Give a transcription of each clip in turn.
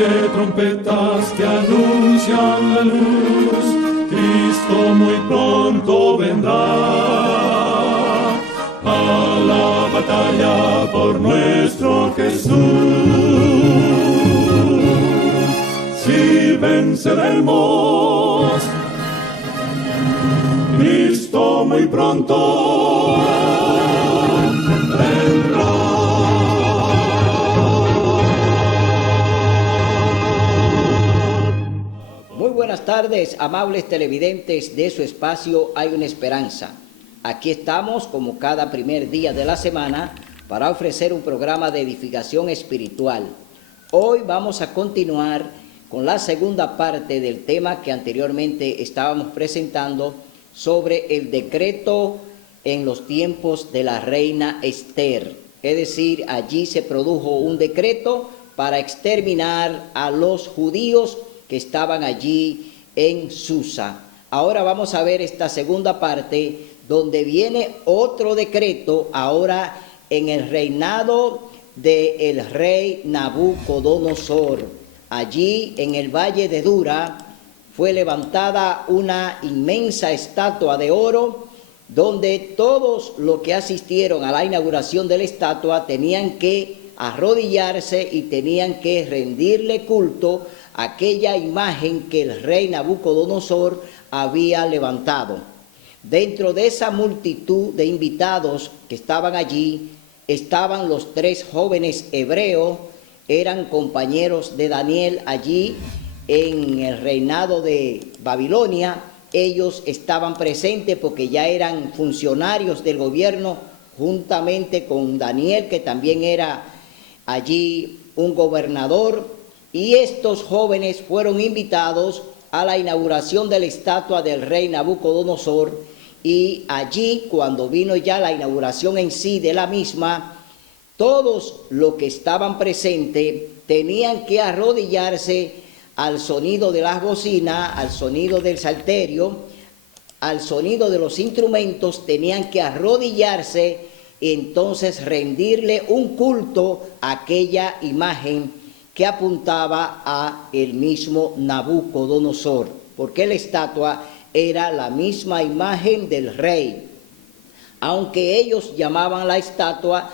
de trompetas que anuncian la luz, Cristo muy pronto vendrá a la batalla por nuestro Jesús. Si venceremos, Cristo muy pronto vendrá. Muy buenas tardes, amables televidentes de su espacio Hay una Esperanza. Aquí estamos como cada primer día de la semana para ofrecer un programa de edificación espiritual. Hoy vamos a continuar con la segunda parte del tema que anteriormente estábamos presentando sobre el decreto en los tiempos de la reina Esther. Es decir, allí se produjo un decreto para exterminar a los judíos que estaban allí en Susa. Ahora vamos a ver esta segunda parte donde viene otro decreto ahora en el reinado del rey Nabucodonosor. Allí en el valle de Dura fue levantada una inmensa estatua de oro donde todos los que asistieron a la inauguración de la estatua tenían que arrodillarse y tenían que rendirle culto a aquella imagen que el rey Nabucodonosor había levantado. Dentro de esa multitud de invitados que estaban allí, estaban los tres jóvenes hebreos, eran compañeros de Daniel allí en el reinado de Babilonia. Ellos estaban presentes porque ya eran funcionarios del gobierno, juntamente con Daniel, que también era allí un gobernador, y estos jóvenes fueron invitados a la inauguración de la estatua del rey Nabucodonosor, y allí cuando vino ya la inauguración en sí de la misma, todos los que estaban presentes tenían que arrodillarse al sonido de las bocinas, al sonido del salterio, al sonido de los instrumentos, tenían que arrodillarse y entonces rendirle un culto a aquella imagen que apuntaba a el mismo Nabucodonosor, porque la estatua era la misma imagen del rey, aunque ellos llamaban la estatua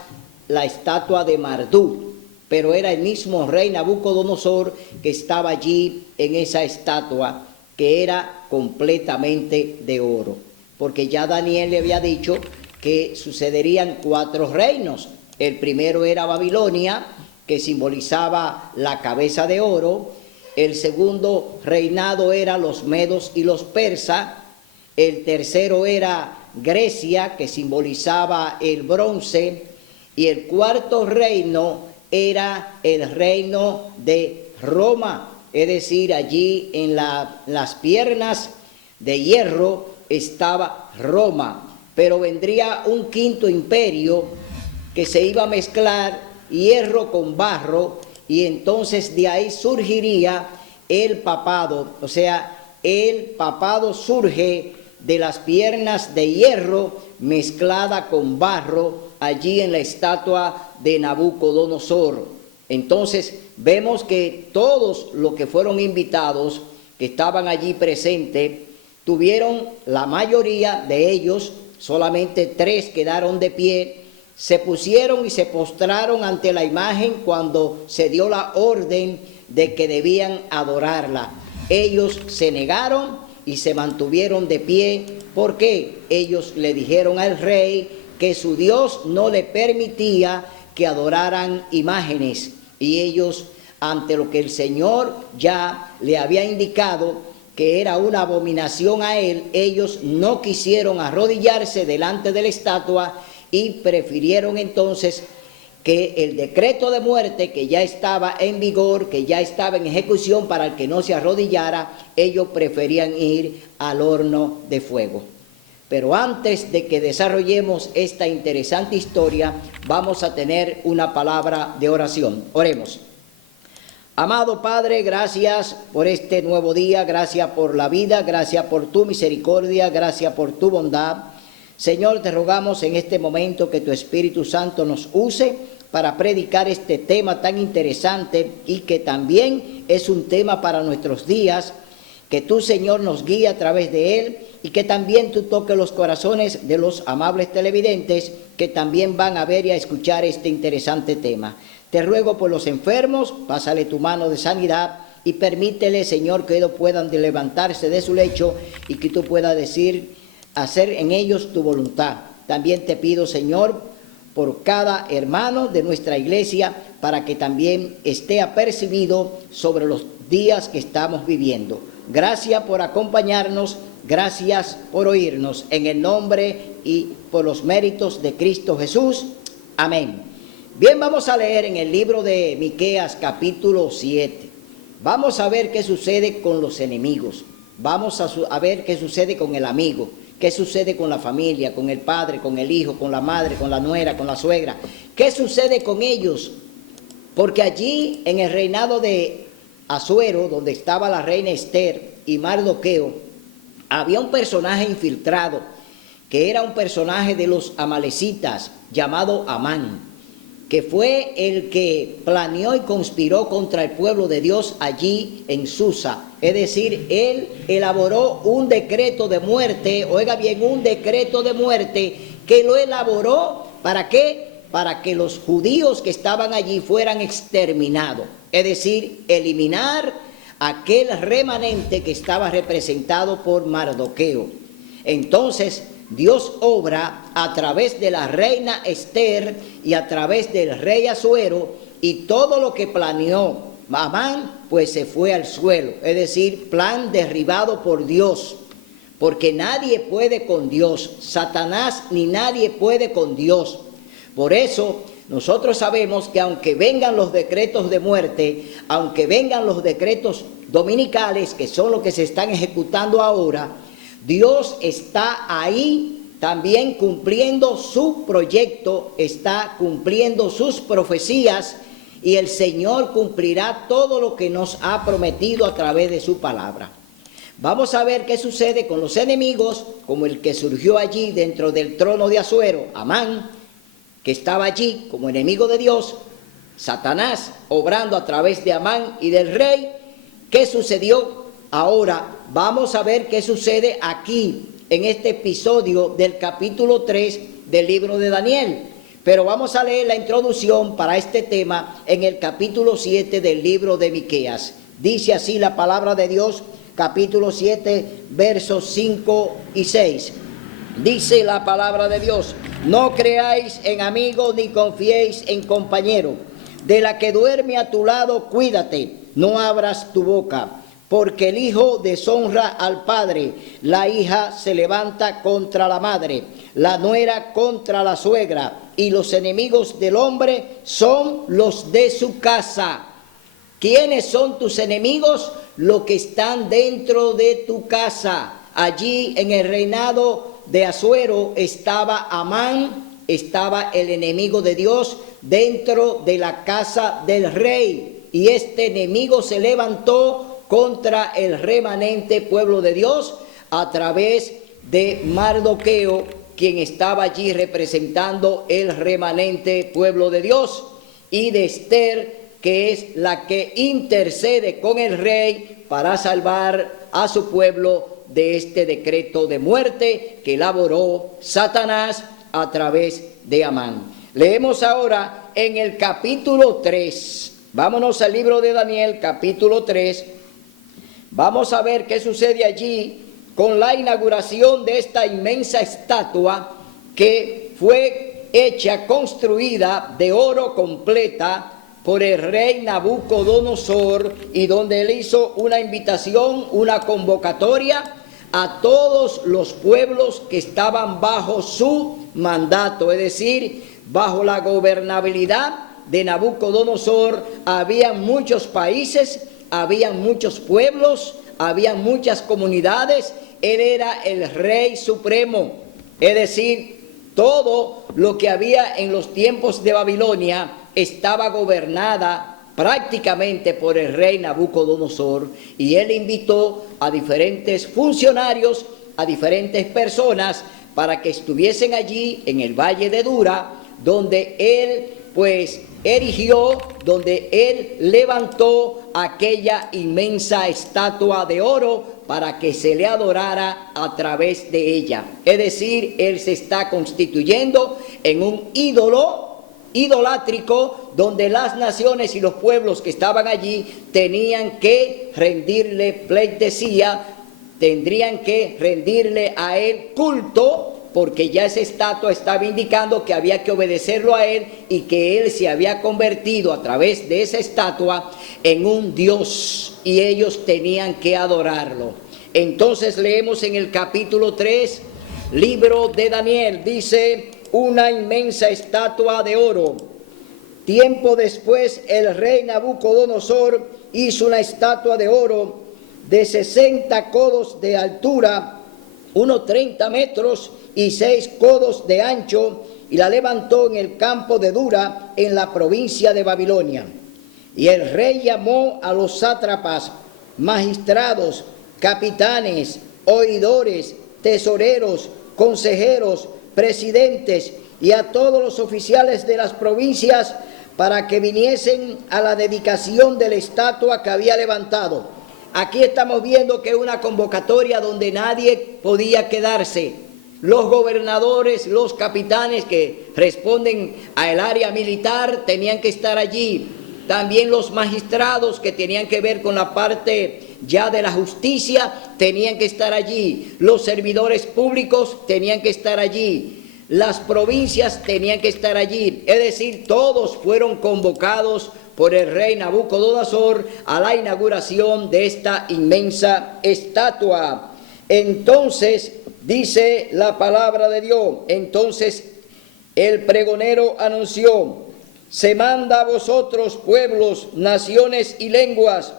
de Marduk, pero era el mismo rey Nabucodonosor que estaba allí en esa estatua que era completamente de oro, porque ya Daniel le había dicho que sucederían 4 reinos. El primero era Babilonia, que simbolizaba la cabeza de oro. El segundo reinado era los medos y los persas. El tercero era Grecia, que simbolizaba el bronce. Y el cuarto reino era el reino de Roma, es decir, allí en las piernas de hierro estaba Roma, pero vendría un quinto imperio que se iba a mezclar hierro con barro, y entonces de ahí surgiría el papado. O sea, el papado surge de las piernas de hierro mezclada con barro allí en la estatua de Nabucodonosor. Entonces vemos que todos los que fueron invitados, que estaban allí presentes, tuvieron, la mayoría de ellos, solamente 3 quedaron de pie, se pusieron y se postraron ante la imagen cuando se dio la orden de que debían adorarla. Ellos se negaron y se mantuvieron de pie porque ellos le dijeron al rey que su Dios no le permitía que adoraran imágenes, y ellos, ante lo que el Señor ya le había indicado que era una abominación a él, ellos no quisieron arrodillarse delante de la estatua y prefirieron entonces que el decreto de muerte que ya estaba en vigor, que ya estaba en ejecución para el que no se arrodillara, ellos preferían ir al horno de fuego. Pero antes de que desarrollemos esta interesante historia, vamos a tener una palabra de oración. Oremos. Amado Padre, gracias por este nuevo día, gracias por la vida, gracias por tu misericordia, gracias por tu bondad. Señor, te rogamos en este momento que tu Espíritu Santo nos use para predicar este tema tan interesante y que también es un tema para nuestros días, que tú, Señor, nos guíe a través de él y que también tú toques los corazones de los amables televidentes que también van a ver y a escuchar este interesante tema. Te ruego por los enfermos, pásale tu mano de sanidad y permítele, Señor, que ellos puedan levantarse de su lecho y que tú puedas hacer en ellos tu voluntad. También te pido, Señor, por cada hermano de nuestra iglesia, para que también esté apercibido sobre los días que estamos viviendo. Gracias por acompañarnos, gracias por oírnos, en el nombre y por los méritos de Cristo Jesús. Amén. Bien, vamos a leer en el libro de Miqueas capítulo 7. Vamos a ver qué sucede con los enemigos. Vamos a ver qué sucede con el amigo. ¿Qué sucede con la familia, con el padre, con el hijo, con la madre, con la nuera, con la suegra? ¿Qué sucede con ellos? Porque allí en el reinado de Asuero, donde estaba la reina Esther y Mardoqueo, había un personaje infiltrado, que era un personaje de los amalecitas, llamado Amán, que fue el que planeó y conspiró contra el pueblo de Dios allí en Susa. Es decir, él elaboró un decreto de muerte, oiga bien, un decreto de muerte que lo elaboró, ¿para qué? Para que los judíos que estaban allí fueran exterminados. Es decir, eliminar aquel remanente que estaba representado por Mardoqueo. Entonces, Dios obra a través de la reina Esther y a través del rey Asuero, y todo lo que planeó Amán pues se fue al suelo, es decir, plan derribado por Dios, porque nadie puede con Dios, Satanás ni nadie puede con Dios. Por eso nosotros sabemos que aunque vengan los decretos de muerte, aunque vengan los decretos dominicales, que son los que se están ejecutando ahora, Dios está ahí también cumpliendo su proyecto, está cumpliendo sus profecías, y el Señor cumplirá todo lo que nos ha prometido a través de su palabra. Vamos a ver qué sucede con los enemigos, como el que surgió allí dentro del trono de Asuero, Amán, que estaba allí como enemigo de Dios, Satanás obrando a través de Amán y del rey. ¿Qué sucedió? Ahora vamos a ver qué sucede aquí en este episodio del capítulo 3 del libro de Daniel. Pero vamos a leer la introducción para este tema en el capítulo 7 del libro de Miqueas. Dice así la palabra de Dios, capítulo 7, versos 5 y 6. Dice la palabra de Dios: no creáis en amigo ni confiéis en compañero. De la que duerme a tu lado, cuídate, no abras tu boca. Porque el hijo deshonra al padre, la hija se levanta contra la madre, la nuera contra la suegra, y los enemigos del hombre son los de su casa. ¿Quiénes son tus enemigos? Los que están dentro de tu casa. Allí en el reinado de Asuero estaba Amán, estaba el enemigo de Dios dentro de la casa del rey, y este enemigo se levantó contra el remanente pueblo de Dios a través de Mardoqueo, quien estaba allí representando el remanente pueblo de Dios, y de Esther, que es la que intercede con el rey para salvar a su pueblo de este decreto de muerte que elaboró Satanás a través de Amán. Leemos ahora en el capítulo 3. Vámonos al libro de Daniel, capítulo 3. Vamos a ver qué sucede allí con la inauguración de esta inmensa estatua que fue hecha, construida de oro completa por el rey Nabucodonosor, y donde él hizo una invitación, una convocatoria a todos los pueblos que estaban bajo su mandato, es decir, bajo la gobernabilidad de Nabucodonosor. Había muchos países, habían muchos pueblos, habían muchas comunidades. Él era el rey supremo, es decir, todo lo que había en los tiempos de Babilonia estaba gobernada prácticamente por el rey Nabucodonosor, y él invitó a diferentes funcionarios, a diferentes personas, para que estuviesen allí en el valle de Dura, donde él pues erigió, donde él levantó aquella inmensa estatua de oro para que se le adorara a través de ella. Es decir, él se está constituyendo en un ídolo idolátrico, donde las naciones y los pueblos que estaban allí tenían que rendirle pleitesía, tendrían que rendirle a él culto, porque ya esa estatua estaba indicando que había que obedecerlo a él y que él se había convertido a través de esa estatua en un dios y ellos tenían que adorarlo. Entonces leemos en el capítulo 3, libro de Daniel, dice: una inmensa estatua de oro. Tiempo después el rey Nabucodonosor hizo una estatua de oro de 60 codos de altura, unos 30 metros y 6 codos de ancho, y la levantó en el campo de Dura, en la provincia de Babilonia. Y el rey llamó a los sátrapas, magistrados, capitanes, oidores, tesoreros, consejeros, presidentes y a todos los oficiales de las provincias para que viniesen a la dedicación de la estatua que había levantado. Aquí estamos viendo que es una convocatoria donde nadie podía quedarse. Los gobernadores, los capitanes que responden al área militar tenían que estar allí. También los magistrados que tenían que ver con la parte ya de la justicia tenían que estar allí. Los servidores públicos tenían que estar allí. Las provincias tenían que estar allí. Es decir, todos fueron convocados por el rey Nabucodonosor a la inauguración de esta inmensa estatua. Entonces, dice la palabra de Dios, entonces el pregonero anunció: se manda a vosotros, pueblos, naciones y lenguas,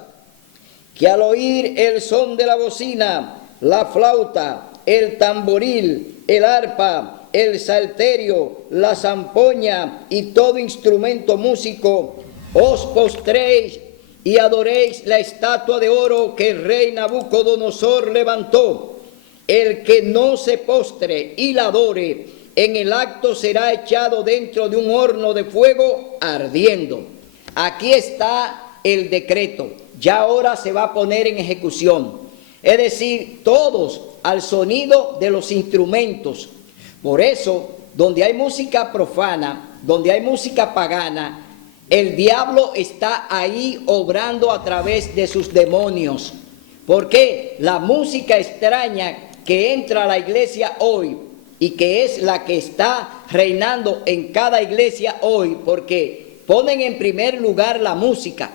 que al oír el son de la bocina, la flauta, el tamboril, el arpa, el salterio, la zampoña y todo instrumento músico, os postréis y adoréis la estatua de oro que el rey Nabucodonosor levantó. El que no se postre y la adore, en el acto será echado dentro de un horno de fuego ardiendo. Aquí está el decreto, ya ahora se va a poner en ejecución. Es decir, todos al sonido de los instrumentos. Por eso, donde hay música profana, donde hay música pagana, el diablo está ahí obrando a través de sus demonios. Porque la música extraña que entra a la iglesia hoy y que es la que está reinando en cada iglesia hoy, porque ponen en primer lugar la música.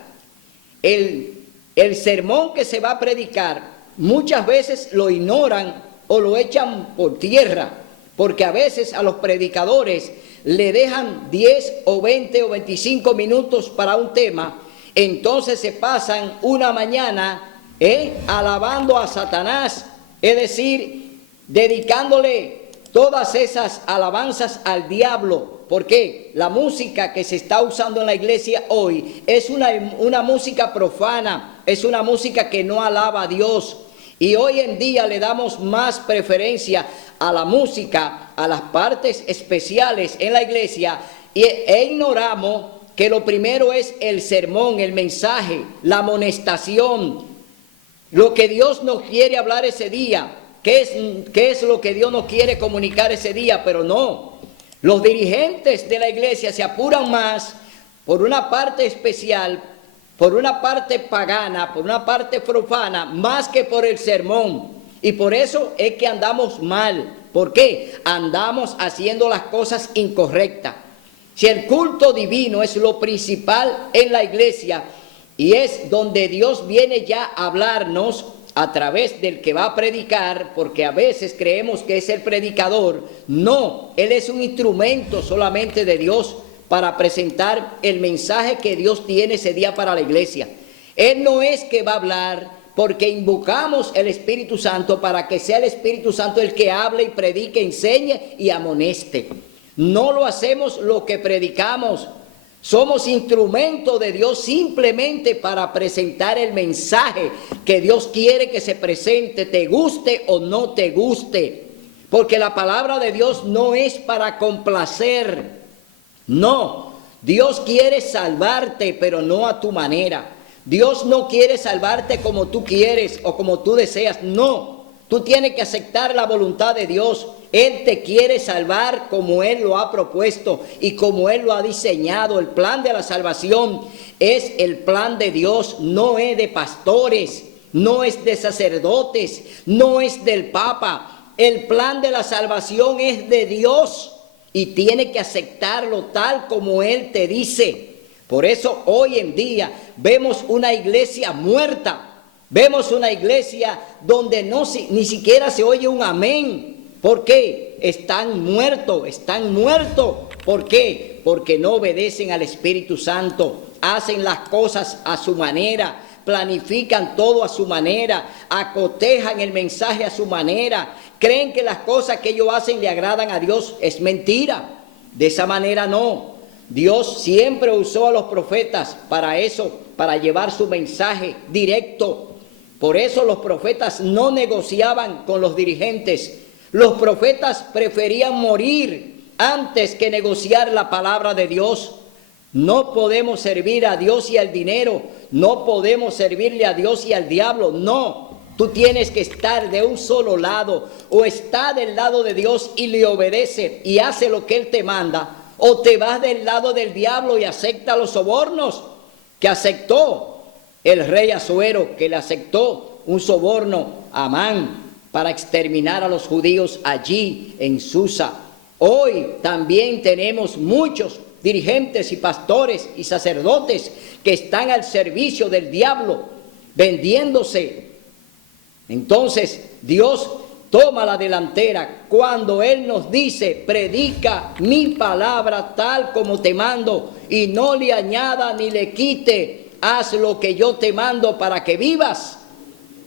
El sermón que se va a predicar muchas veces lo ignoran o lo echan por tierra, porque a veces a los predicadores le dejan 10 o 20 o 25 minutos para un tema, entonces se pasan una mañana alabando a Satanás, es decir, dedicándole todas esas alabanzas al diablo, porque la música que se está usando en la iglesia hoy es una música profana, es una música que no alaba a Dios. Y hoy en día le damos más preferencia a la música, a las partes especiales en la iglesia, e ignoramos que lo primero es el sermón, el mensaje, la amonestación, lo que Dios nos quiere hablar ese día. ¿Qué es lo que Dios nos quiere comunicar ese día? Pero no, los dirigentes de la iglesia se apuran más por una parte especial, por una parte pagana, por una parte profana, más que por el sermón. Y por eso es que andamos mal. ¿Por qué? Andamos haciendo las cosas incorrectas. Si el culto divino es lo principal en la iglesia y es donde Dios viene ya a hablarnos a través del que va a predicar, porque a veces creemos que es el predicador. No, él es un instrumento solamente de Dios para presentar el mensaje que Dios tiene ese día para la iglesia. Él no es que va a hablar, porque invocamos el Espíritu Santo para que sea el Espíritu Santo el que hable y predique, enseñe y amoneste. No lo hacemos lo que predicamos. Somos instrumento de Dios simplemente para presentar el mensaje que Dios quiere que se presente, te guste o no te guste. Porque la palabra de Dios no es para complacer. No, Dios quiere salvarte, pero no a tu manera. Dios no quiere salvarte como tú quieres o como tú deseas. No, tú tienes que aceptar la voluntad de Dios. Él te quiere salvar como Él lo ha propuesto y como Él lo ha diseñado. El plan de la salvación es el plan de Dios, no es de pastores, no es de sacerdotes, no es del Papa. El plan de la salvación es de Dios y tiene que aceptarlo tal como Él te dice. Por eso hoy en día vemos una iglesia muerta. Vemos una iglesia donde ni siquiera se oye un amén. ¿Por qué? Están muertos. ¿Por qué? Porque no obedecen al Espíritu Santo. Hacen las cosas a su manera, planifican todo a su manera, acotejan el mensaje a su manera. Creen que las cosas que ellos hacen le agradan a Dios. Es mentira. De esa manera no. Dios siempre usó a los profetas para eso, para llevar su mensaje directo. Por eso los profetas no negociaban con los dirigentes. Los profetas preferían morir antes que negociar la palabra de Dios. No podemos servir a Dios y al dinero. No podemos servirle a Dios y al diablo. No, tú tienes que estar de un solo lado. O está del lado de Dios y le obedece y hace lo que Él te manda. O te vas del lado del diablo y acepta los sobornos que aceptó el rey Asuero, que le aceptó un soborno a Amán para exterminar a los judíos allí en Susa. Hoy también tenemos muchos dirigentes y pastores y sacerdotes que están al servicio del diablo, vendiéndose. Entonces Dios toma la delantera cuando Él nos dice: predica mi palabra tal como te mando y no le añada ni le quite, haz lo que yo te mando para que vivas.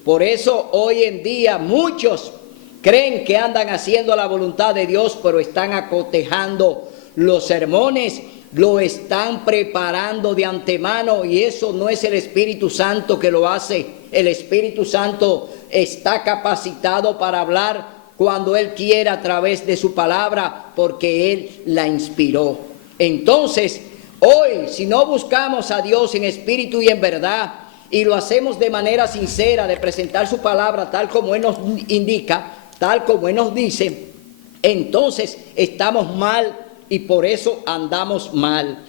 Por eso hoy en día muchos creen que andan haciendo la voluntad de Dios, pero están acotejando los sermones, lo están preparando de antemano, y eso no es el Espíritu Santo que lo hace. El Espíritu Santo está capacitado para hablar cuando Él quiera a través de su palabra, porque Él la inspiró. Entonces, hoy, si no buscamos a Dios en espíritu y en verdad, y lo hacemos de manera sincera, de presentar su palabra tal como Él nos indica, tal como Él nos dice, entonces estamos mal y por eso andamos mal.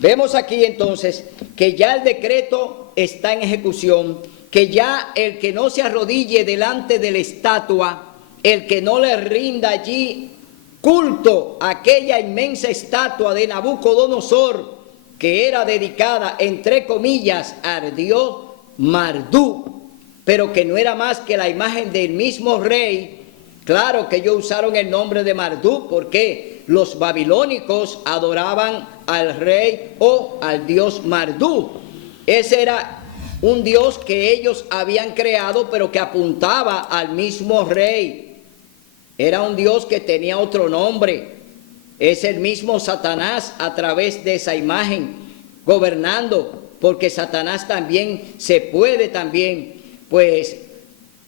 Vemos aquí entonces que ya el decreto está en ejecución, que ya el que no se arrodille delante de la estatua, el que no le rinda allí culto a aquella inmensa estatua de Nabucodonosor, que era dedicada, entre comillas, al dios Marduk, pero que no era más que la imagen del mismo rey. Claro que ellos usaron el nombre de Marduk porque los babilónicos adoraban al rey o al dios Marduk. Ese era un dios que ellos habían creado, pero que apuntaba al mismo rey. Era un dios que tenía otro nombre. Es el mismo Satanás a través de esa imagen gobernando, porque Satanás también pues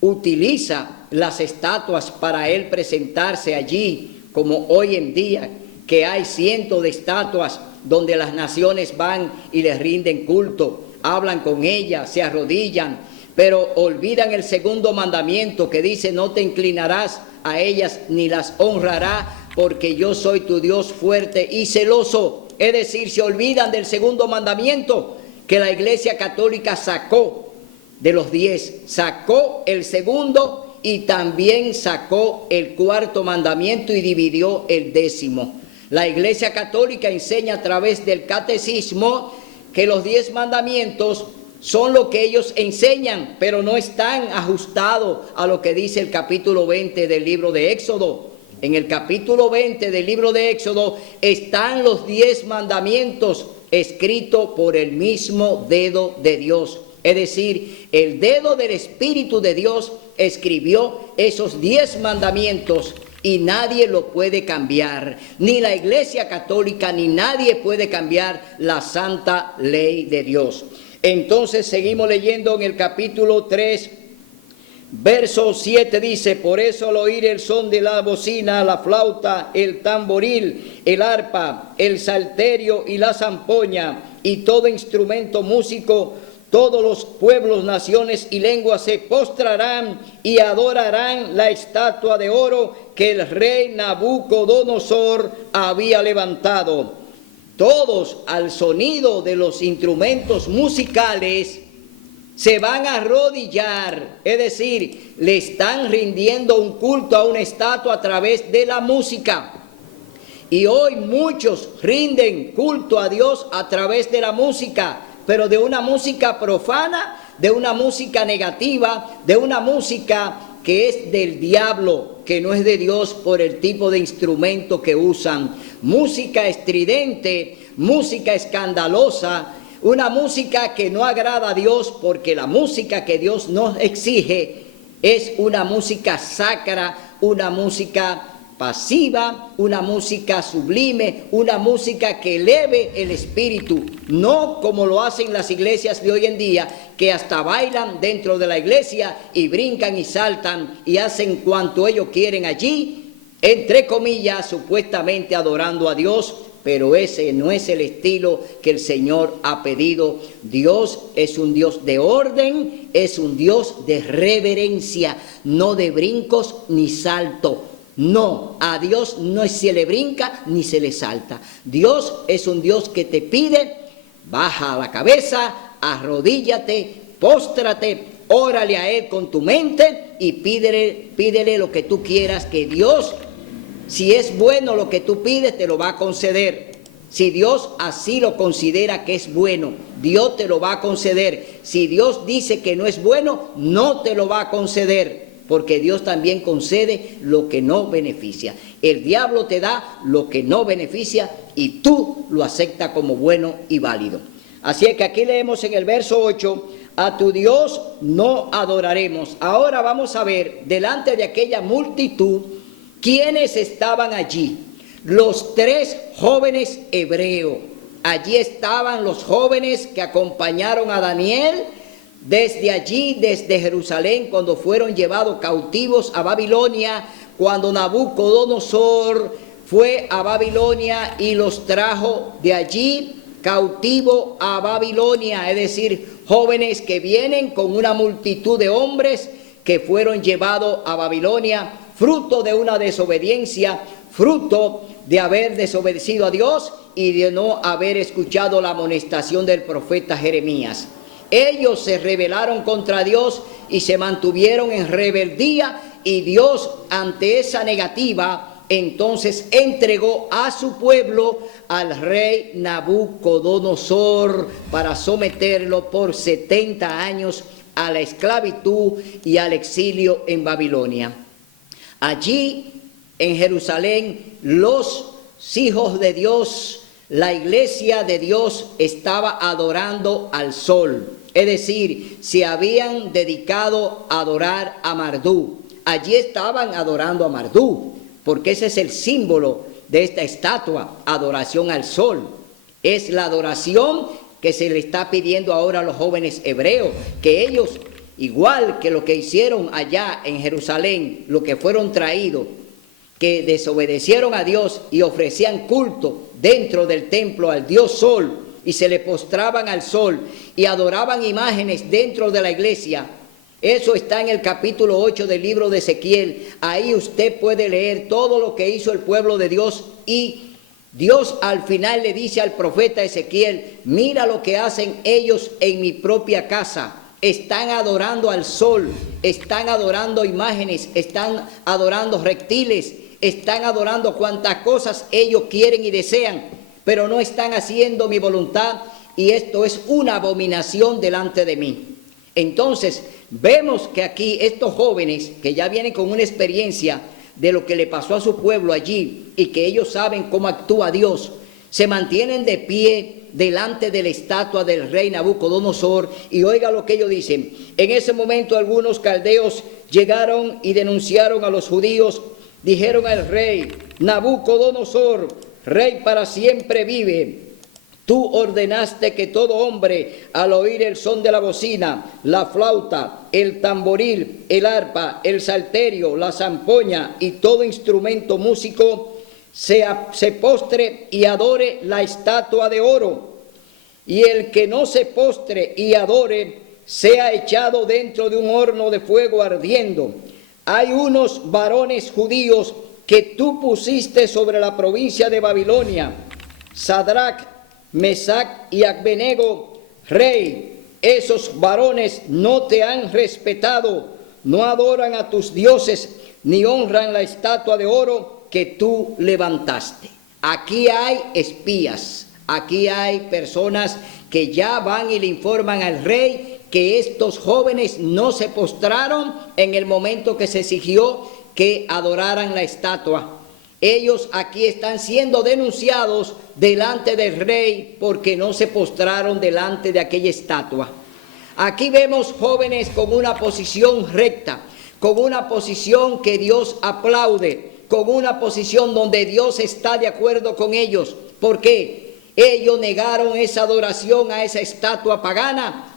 utiliza las estatuas para él presentarse allí, como hoy en día que hay cientos de estatuas donde las naciones van y les rinden culto, hablan con ellas, se arrodillan, pero olvidan el segundo mandamiento que dice: no te inclinarás a ellas ni las honrarás, porque yo soy tu Dios fuerte y celoso. Es decir, se olvidan del segundo mandamiento que la Iglesia Católica sacó de los 10. Sacó el segundo y también sacó el cuarto mandamiento y dividió el 10º. La Iglesia Católica enseña a través del catecismo que los 10 mandamientos son lo que ellos enseñan, pero no están ajustados a lo que dice el capítulo 20 del libro de Éxodo. En el capítulo 20 del libro de Éxodo están los 10 mandamientos escritos por el mismo dedo de Dios. Es decir, el dedo del Espíritu de Dios escribió esos 10 mandamientos y nadie lo puede cambiar. Ni la Iglesia Católica ni nadie puede cambiar la santa ley de Dios. Entonces seguimos leyendo en el capítulo 3, Verso 7 dice: por eso al oír el son de la bocina, la flauta, el tamboril, el arpa, el salterio y la zampoña y todo instrumento músico, todos los pueblos, naciones y lenguas se postrarán y adorarán la estatua de oro que el rey Nabucodonosor había levantado. Todos al sonido de los instrumentos musicales se van a arrodillar, es decir, le están rindiendo un culto a una estatua a través de la música. Y hoy muchos rinden culto a Dios a través de la música, pero de una música profana, de una música negativa, de una música que es del diablo, que no es de Dios por el tipo de instrumento que usan. Música estridente, música escandalosa, una música que no agrada a Dios, porque la música que Dios nos exige es una música sacra, una música pasiva, una música sublime, una música que eleve el espíritu, no como lo hacen las iglesias de hoy en día, que hasta bailan dentro de la iglesia y brincan y saltan y hacen cuanto ellos quieren allí, entre comillas, supuestamente adorando a Dios. Pero ese no es el estilo que el Señor ha pedido. Dios es un Dios de orden, es un Dios de reverencia, no de brincos ni salto. No, a Dios no se le brinca ni se le salta. Dios es un Dios que te pide: baja la cabeza, arrodíllate, póstrate, órale a Él con tu mente y pídele lo que tú quieras, que Dios, si es bueno lo que tú pides, te lo va a conceder. Si Dios así lo considera que es bueno, Dios te lo va a conceder. Si Dios dice que no es bueno, no te lo va a conceder, porque Dios también concede lo que no beneficia. El diablo te da lo que no beneficia y tú lo aceptas como bueno y válido. Así es que aquí leemos en el verso 8: a tu Dios no adoraremos. Ahora vamos a ver, delante de aquella multitud, ¿quiénes estaban allí? Los 3 jóvenes hebreos. Allí estaban los jóvenes que acompañaron a Daniel desde allí, desde Jerusalén, cuando fueron llevados cautivos a Babilonia, cuando Nabucodonosor fue a Babilonia y los trajo de allí cautivo a Babilonia, es decir, jóvenes que vienen con una multitud de hombres que fueron llevados a Babilonia, fruto de una desobediencia, fruto de haber desobedecido a Dios y de no haber escuchado la amonestación del profeta Jeremías. Ellos se rebelaron contra Dios y se mantuvieron en rebeldía, y Dios, ante esa negativa, entonces entregó a su pueblo al rey Nabucodonosor para someterlo por 70 años a la esclavitud y al exilio en Babilonia. Allí en Jerusalén, los hijos de Dios, la iglesia de Dios, estaba adorando al sol. Es decir, se habían dedicado a adorar a Marduk. Allí estaban adorando a Marduk, porque ese es el símbolo de esta estatua, adoración al sol. Es la adoración que se le está pidiendo ahora a los jóvenes hebreos, que ellos, igual que lo que hicieron allá en Jerusalén, lo que fueron traídos, que desobedecieron a Dios y ofrecían culto dentro del templo al Dios Sol, y se le postraban al sol y adoraban imágenes dentro de la iglesia. Eso está en el capítulo 8 del libro de Ezequiel. Ahí usted puede leer todo lo que hizo el pueblo de Dios, y Dios al final le dice al profeta Ezequiel: mira lo que hacen ellos en mi propia casa. Están adorando al sol, están adorando imágenes, están adorando reptiles, están adorando cuantas cosas ellos quieren y desean, pero no están haciendo mi voluntad, y esto es una abominación delante de mí. Entonces vemos que aquí estos jóvenes, que ya vienen con una experiencia de lo que le pasó a su pueblo allí, y que ellos saben cómo actúa Dios, se mantienen de pie delante de la estatua del rey Nabucodonosor, y oiga lo que ellos dicen. En ese momento algunos caldeos llegaron y denunciaron a los judíos. Dijeron al rey: Nabucodonosor, rey para siempre vive. Tú ordenaste que todo hombre, al oír el son de la bocina, la flauta, el tamboril, el arpa, el salterio, la zampoña y todo instrumento músico, se postre y adore la estatua de oro. Y el que no se postre y adore, sea echado dentro de un horno de fuego ardiendo. Hay unos varones judíos que tú pusiste sobre la provincia de Babilonia, Sadrach, Mesach y Abednego, rey. Esos varones no te han respetado, no adoran a tus dioses, ni honran la estatua de oro que tú levantaste. Aquí hay espías, aquí hay personas que ya van y le informan al rey que estos jóvenes no se postraron en el momento que se exigió que adoraran la estatua. Ellos aquí están siendo denunciados delante del rey porque no se postraron delante de aquella estatua. Aquí vemos jóvenes con una posición recta, con una posición que Dios aplaude, con una posición donde Dios está de acuerdo con ellos. ¿Por qué? Ellos negaron esa adoración a esa estatua pagana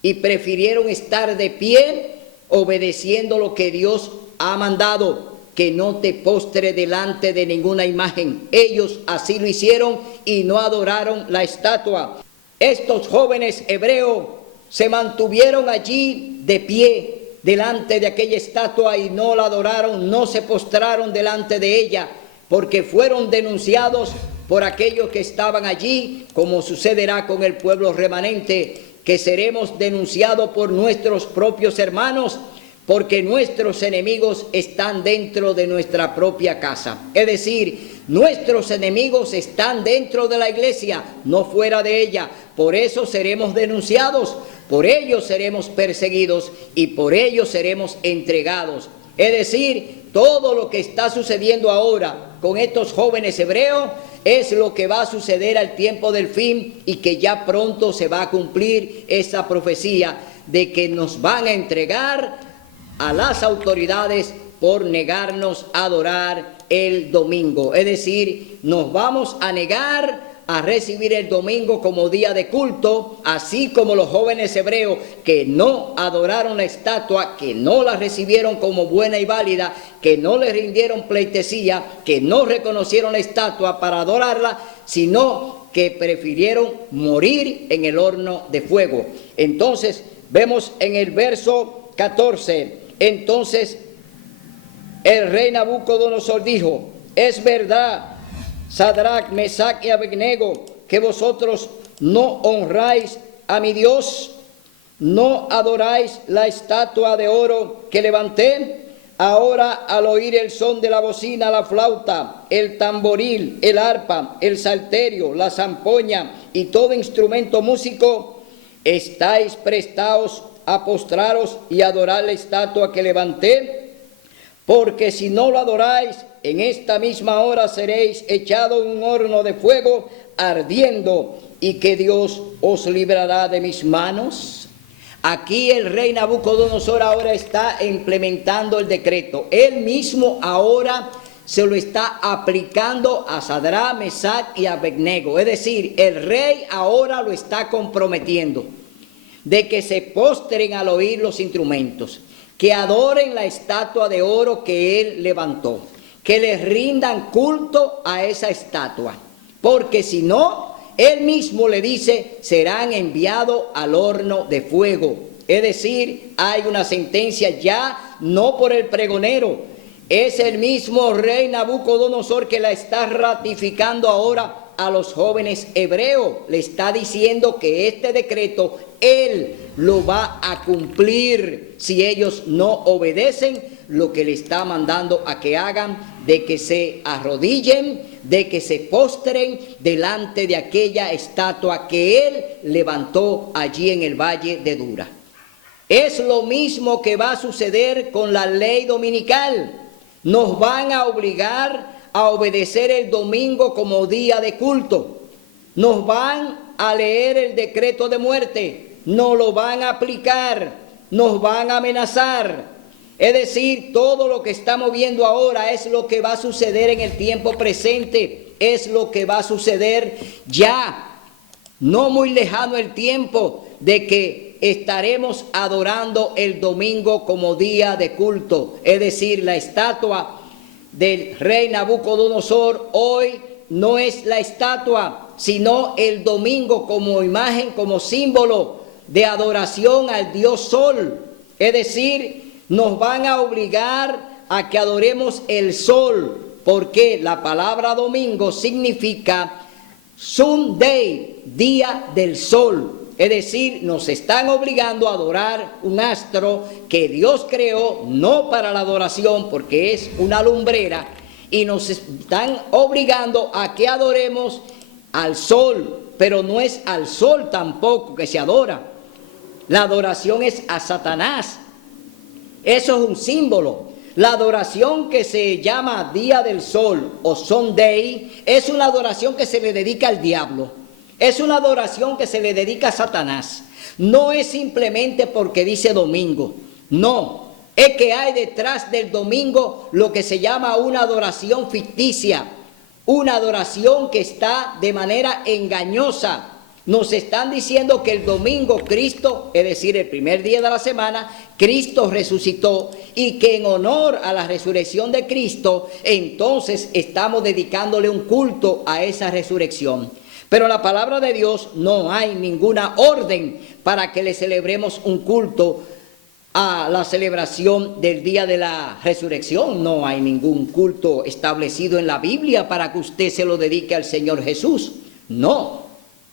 y prefirieron estar de pie obedeciendo lo que Dios ha mandado, que no te postre delante de ninguna imagen. Ellos así lo hicieron y no adoraron la estatua. Estos jóvenes hebreos se mantuvieron allí de pie delante de aquella estatua y no la adoraron, no se postraron delante de ella, porque fueron denunciados por aquellos que estaban allí, como sucederá con el pueblo remanente, que seremos denunciados por nuestros propios hermanos, porque nuestros enemigos están dentro de nuestra propia casa. Es decir, nuestros enemigos están dentro de la iglesia, no fuera de ella. Por eso seremos denunciados, por ello seremos perseguidos y por ello seremos entregados. Es decir, todo lo que está sucediendo ahora con estos jóvenes hebreos es lo que va a suceder al tiempo del fin y que ya pronto se va a cumplir esa profecía de que nos van a entregar a las autoridades por negarnos a adorar el domingo. Es decir, nos vamos a negar a recibir el domingo como día de culto, así como los jóvenes hebreos que no adoraron la estatua, que no la recibieron como buena y válida, que no le rindieron pleitesía, que no reconocieron la estatua para adorarla, sino que prefirieron morir en el horno de fuego. Entonces, vemos en el verso 14, entonces el rey Nabucodonosor dijo: es verdad, Sadrach, Mesach y Abednego, que vosotros no honráis a mi Dios, no adoráis la estatua de oro que levanté. Ahora, al oír el son de la bocina, la flauta, el tamboril, el arpa, el salterio, la zampoña y todo instrumento músico, estáis prestados a postraros y adorar la estatua que levanté, porque si no lo adoráis, en esta misma hora seréis echados en un horno de fuego ardiendo, y que Dios os librará de mis manos. Aquí el rey Nabucodonosor ahora está implementando el decreto. Él mismo ahora se lo está aplicando a Sadrach, Mesach y Abednego. Es decir, el rey ahora lo está comprometiendo de que se postren al oír los instrumentos, que adoren la estatua de oro que él levantó, que les rindan culto a esa estatua, porque si no, él mismo le dice, serán enviados al horno de fuego. Es decir, hay una sentencia ya, no por el pregonero, es el mismo rey Nabucodonosor que la está ratificando ahora a los jóvenes hebreos. Le está diciendo que este decreto él lo va a cumplir si ellos no obedecen lo que le está mandando a que hagan, de que se arrodillen, de que se postren delante de aquella estatua que él levantó allí en el valle de Dura. Es lo mismo que va a suceder con la ley dominical. Nos van a obligar a obedecer el domingo como día de culto. Nos van a leer el decreto de muerte, nos lo van a aplicar, nos van a amenazar. Es decir, todo lo que estamos viendo ahora es lo que va a suceder en el tiempo presente, es lo que va a suceder ya. no muy lejano el tiempo de que estaremos adorando el domingo como día de culto. Es decir, la estatua del rey Nabucodonosor hoy no es la estatua, sino el domingo como imagen, como símbolo de adoración al Dios Sol. Es decir, nos van a obligar a que adoremos el sol, porque la palabra domingo significa Sunday, día del sol. Es decir, nos están obligando a adorar un astro que Dios creó, no para la adoración, porque es una lumbrera, y nos están obligando a que adoremos al sol, pero no es al sol tampoco que se adora. La adoración es a Satanás. Eso es un símbolo. La adoración que se llama Día del Sol o Sunday es una adoración que se le dedica al diablo. Es una adoración que se le dedica a Satanás. No es simplemente porque dice domingo. No, es que hay detrás del domingo lo que se llama una adoración ficticia. Una adoración que está de manera engañosa. Nos están diciendo que el domingo Cristo, es decir, el primer día de la semana, Cristo resucitó y que en honor a la resurrección de Cristo, entonces estamos dedicándole un culto a esa resurrección. Pero en la palabra de Dios no hay ninguna orden para que le celebremos un culto a la celebración del día de la resurrección. No hay ningún culto establecido en la Biblia para que usted se lo dedique al Señor Jesús. No.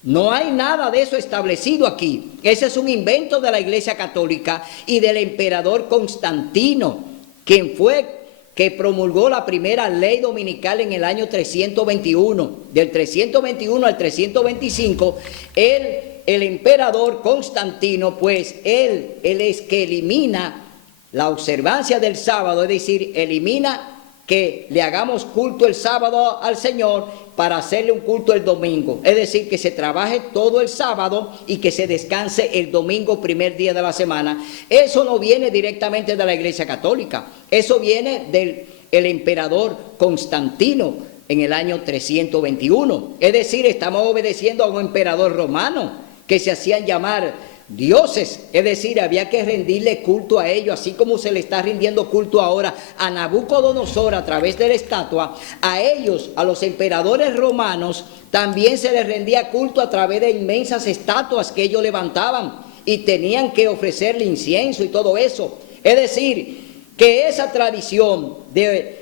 No hay nada de eso establecido aquí. Ese es un invento de la Iglesia Católica y del emperador Constantino, quien fue que promulgó la primera ley dominical en el año 321. Del 321 al 325, el emperador Constantino, pues él es que elimina la observancia del sábado, es decir, elimina que le hagamos culto el sábado al Señor para hacerle un culto el domingo. Es decir, que se trabaje todo el sábado y que se descanse el domingo, primer día de la semana. Eso no viene directamente de la Iglesia Católica. Eso viene del emperador Constantino en el año 321. Es decir, estamos obedeciendo a un emperador romano que se hacían llamar dioses, es decir, había que rendirle culto a ellos, así como se le está rindiendo culto ahora a Nabucodonosor a través de la estatua. A ellos, a los emperadores romanos, también se les rendía culto a través de inmensas estatuas que ellos levantaban y tenían que ofrecerle incienso y todo eso. Es decir, que esa tradición de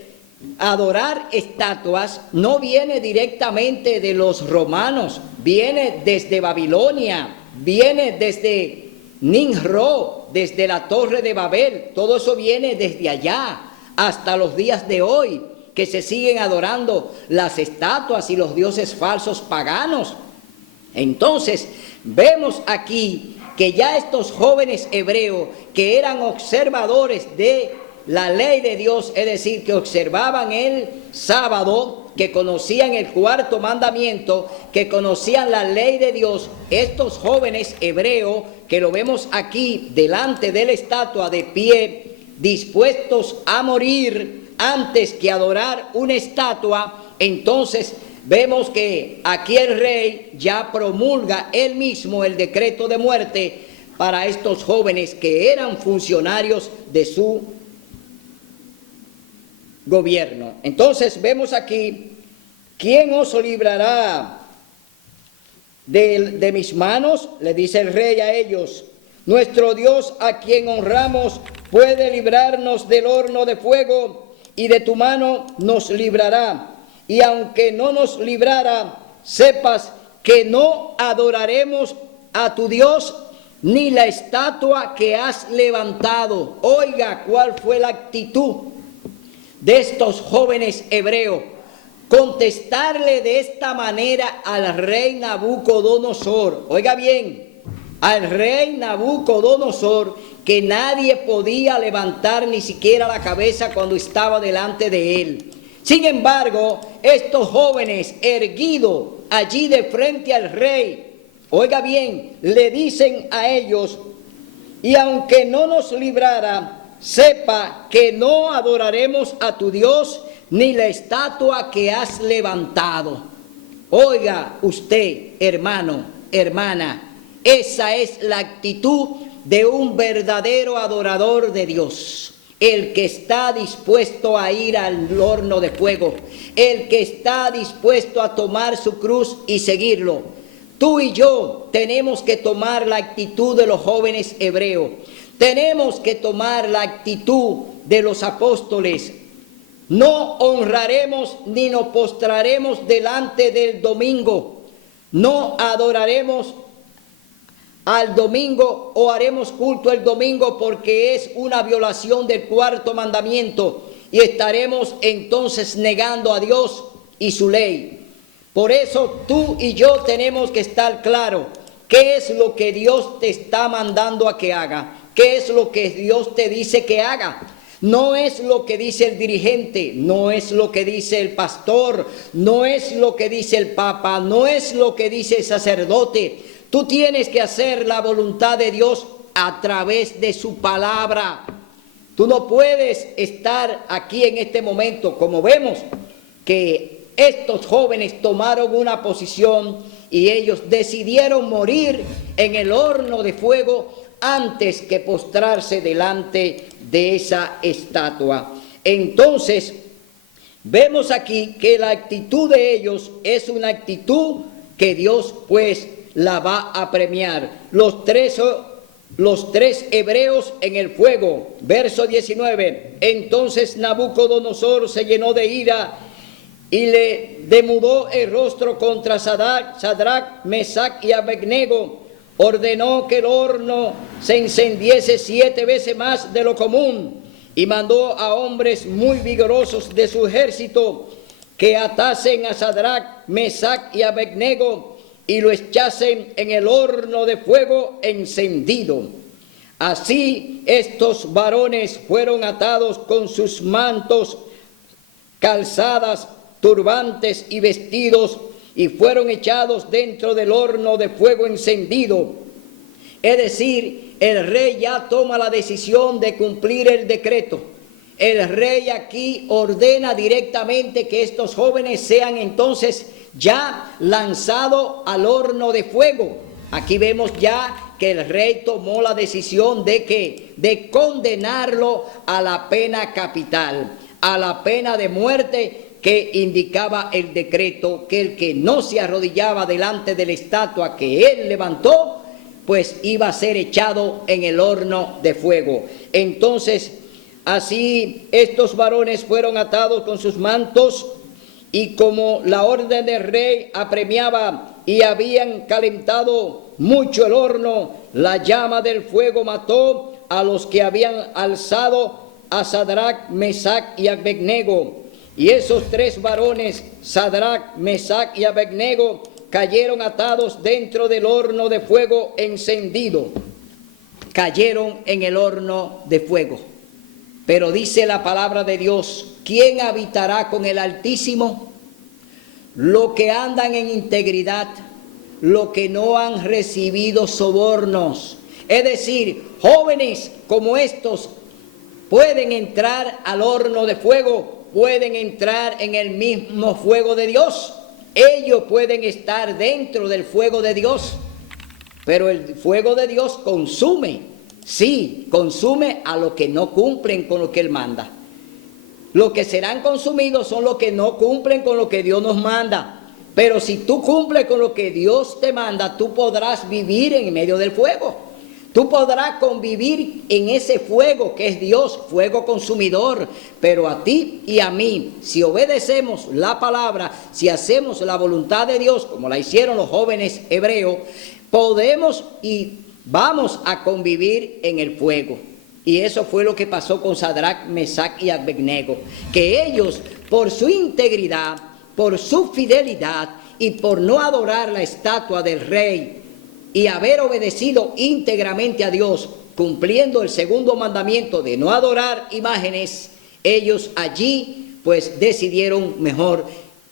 adorar estatuas no viene directamente de los romanos, viene desde Babilonia, viene desde Nimrod, desde la Torre de Babel. Todo eso viene desde allá hasta los días de hoy, que se siguen adorando las estatuas y los dioses falsos paganos. Entonces, vemos aquí que ya estos jóvenes hebreos que eran observadores de la ley de Dios, es decir, que observaban el sábado, que conocían el cuarto mandamiento, que conocían la ley de Dios, estos jóvenes hebreos, que lo vemos aquí delante de la estatua de pie, dispuestos a morir antes que adorar una estatua, entonces vemos que aquí el rey ya promulga él mismo el decreto de muerte para estos jóvenes que eran funcionarios de su gobierno. Entonces vemos aquí: ¿quién os librará de mis manos? Le dice el rey a ellos. Nuestro Dios, a quien honramos, puede librarnos del horno de fuego, y de tu mano nos librará. Y aunque no nos librara, sepas que no adoraremos a tu Dios ni la estatua que has levantado. Oiga, ¿cuál fue la actitud de estos jóvenes hebreos? Contestarle de esta manera al rey Nabucodonosor. Oiga bien, al rey Nabucodonosor, que nadie podía levantar ni siquiera la cabeza cuando estaba delante de él. Sin embargo, estos jóvenes erguidos allí de frente al rey, oiga bien, le dicen a ellos: y aunque no nos librara, sepa que no adoraremos a tu Dios ni la estatua que has levantado. Oiga usted, hermano, hermana, esa es la actitud de un verdadero adorador de Dios. El que está dispuesto a ir al horno de fuego, el que está dispuesto a tomar su cruz y seguirlo. Tú y yo tenemos que tomar la actitud de los jóvenes hebreos. Tenemos que tomar la actitud de los apóstoles. No honraremos ni nos postraremos delante del domingo. No adoraremos al domingo o haremos culto el domingo porque es una violación del cuarto mandamiento y estaremos entonces negando a Dios y su ley. Por eso tú y yo tenemos que estar claros qué es lo que Dios te está mandando a que haga, qué es lo que Dios te dice que haga. No es lo que dice el dirigente, no es lo que dice el pastor, no es lo que dice el papa, no es lo que dice el sacerdote. Tú tienes que hacer la voluntad de Dios a través de su palabra. Tú no puedes estar aquí en este momento, como vemos que estos jóvenes tomaron una posición y ellos decidieron morir en el horno de fuego antes que postrarse delante de esa estatua. Entonces, vemos aquí que la actitud de ellos es una actitud que Dios pues la va a premiar. Los tres hebreos en el fuego. Verso 19. Entonces Nabucodonosor se llenó de ira y le demudó el rostro contra Sadrach, Mesach y Abednego. Ordenó que el horno se encendiese 7 veces más de lo común y mandó a hombres muy vigorosos de su ejército que atasen a Sadrach, Mesach y Abednego y lo echasen en el horno de fuego encendido. Así estos varones fueron atados con sus mantos, calzadas, turbantes y vestidos, y fueron echados dentro del horno de fuego encendido. Es decir, el rey ya toma la decisión de cumplir el decreto. El rey aquí ordena directamente que estos jóvenes sean entonces ya lanzados al horno de fuego. Aquí vemos ya que el rey tomó la decisión de condenarlo a la pena capital, a la pena de muerte que indicaba el decreto, que el que no se arrodillaba delante de la estatua que él levantó, pues iba a ser echado en el horno de fuego. Entonces, así estos varones fueron atados con sus mantos, y como la orden del rey apremiaba y habían calentado mucho el horno, la llama del fuego mató a los que habían alzado a Sadrach, Mesach y Abednego. Y esos 3 varones, Sadrach, Mesach y Abednego, cayeron atados dentro del horno de fuego encendido. Cayeron en el horno de fuego. Pero dice la palabra de Dios, ¿quién habitará con el Altísimo? Los que andan en integridad, los que no han recibido sobornos. Es decir, jóvenes como estos pueden entrar al horno de fuego, pueden entrar en el mismo fuego de Dios. Ellos pueden estar dentro del fuego de Dios, pero el fuego de Dios consume. Sí, consume a los que no cumplen con lo que Él manda. Los que serán consumidos son los que no cumplen con lo que Dios nos manda. Pero si tú cumples con lo que Dios te manda, tú podrás vivir en medio del fuego. Tú podrás convivir en ese fuego que es Dios, fuego consumidor. Pero a ti y a mí, si obedecemos la palabra, si hacemos la voluntad de Dios, como la hicieron los jóvenes hebreos, podemos y vamos a convivir en el fuego. Y eso fue lo que pasó con Sadrach, Mesach y Abednego, que ellos, por su integridad, por su fidelidad y por no adorar la estatua del rey y haber obedecido íntegramente a Dios, cumpliendo el segundo mandamiento de no adorar imágenes, ellos allí pues decidieron mejor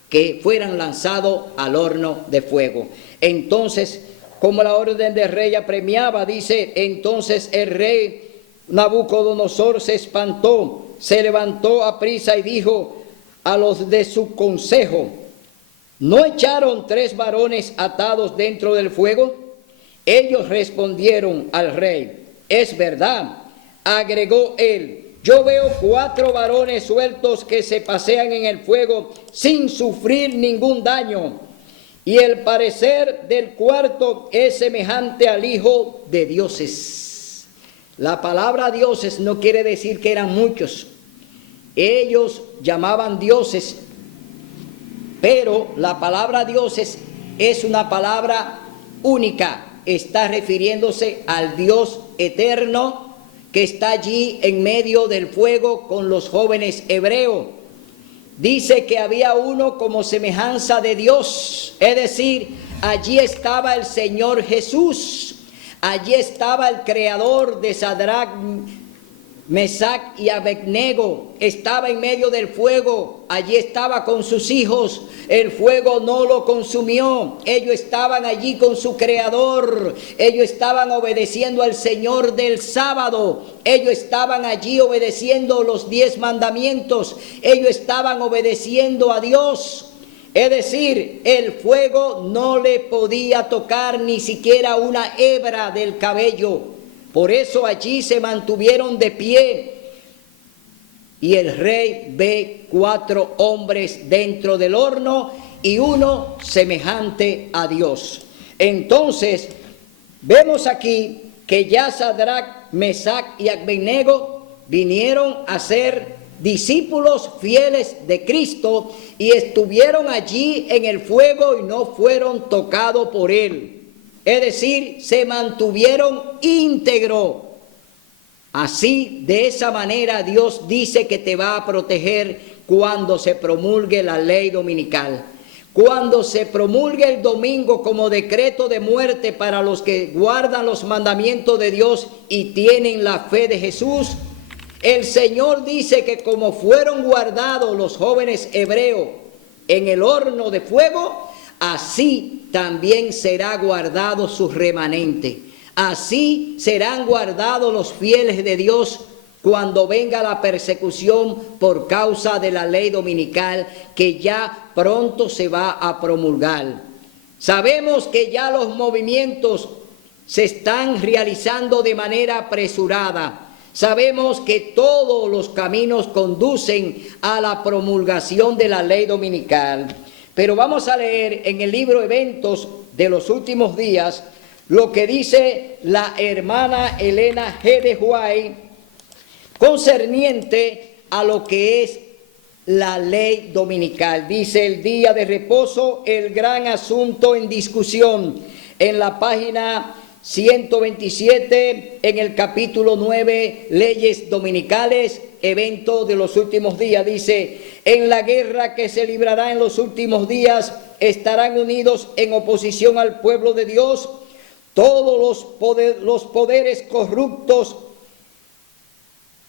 que fueran lanzados al horno de fuego. Entonces, como la orden del rey apremiaba, dice, entonces el rey Nabucodonosor se espantó, se levantó aprisa y dijo a los de su consejo, ¿no echaron 3 varones atados dentro del fuego? Ellos respondieron al rey: es verdad. Agregó él: yo veo 4 varones sueltos que se pasean en el fuego sin sufrir ningún daño, y el parecer del cuarto es semejante al Hijo de Dioses. La palabra dioses no quiere decir que eran muchos. Ellos llamaban dioses, pero la palabra dioses es una palabra única. Está refiriéndose al Dios eterno que está allí en medio del fuego con los jóvenes hebreos. Dice que había uno como semejanza de Dios, es decir, allí estaba el Señor Jesús, allí estaba el creador de Sadrach, Mesach y Abednego, estaba en medio del fuego, allí estaba con sus hijos, el fuego no lo consumió, ellos estaban allí con su creador, ellos estaban obedeciendo al Señor del sábado, ellos estaban allí obedeciendo los 10 mandamientos, ellos estaban obedeciendo a Dios. Es decir, el fuego no le podía tocar ni siquiera una hebra del cabello. Por eso allí se mantuvieron de pie. Y el rey ve 4 hombres dentro del horno y uno semejante a Dios. Entonces, vemos aquí que ya Sadrach, Mesach y Abednego vinieron a ser discípulos fieles de Cristo y estuvieron allí en el fuego y no fueron tocados por él. Es decir, se mantuvieron íntegros. Así, de esa manera, Dios dice que te va a proteger cuando se promulgue la ley dominical. Cuando se promulgue el domingo como decreto de muerte para los que guardan los mandamientos de Dios y tienen la fe de Jesús, el Señor dice que como fueron guardados los jóvenes hebreos en el horno de fuego, así también será guardado su remanente. Así serán guardados los fieles de Dios cuando venga la persecución por causa de la ley dominical que ya pronto se va a promulgar. Sabemos que ya los movimientos se están realizando de manera apresurada. Sabemos que todos los caminos conducen a la promulgación de la ley dominical. Pero vamos a leer en el libro Eventos de los Últimos Días lo que dice la hermana Elena G. de White concerniente a lo que es la ley dominical. Dice: el día de reposo, el gran asunto en discusión. En la página 127, en el capítulo 9, leyes dominicales, evento de los últimos días, dice: en la guerra que se librará en los últimos días, estarán unidos en oposición al pueblo de Dios todos los poderes corruptos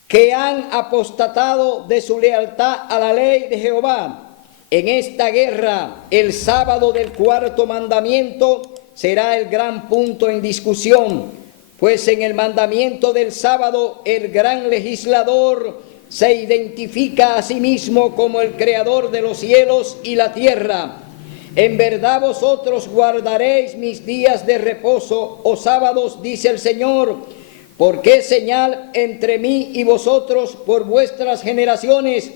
que han apostatado de su lealtad a la ley de Jehová. En esta guerra, el sábado del 4º mandamiento será el gran punto en discusión, pues en el mandamiento del sábado el gran legislador se identifica a sí mismo como el creador de los cielos y la tierra. En verdad vosotros guardaréis mis días de reposo o sábados, dice el Señor, porque es señal entre mí y vosotros por vuestras generaciones,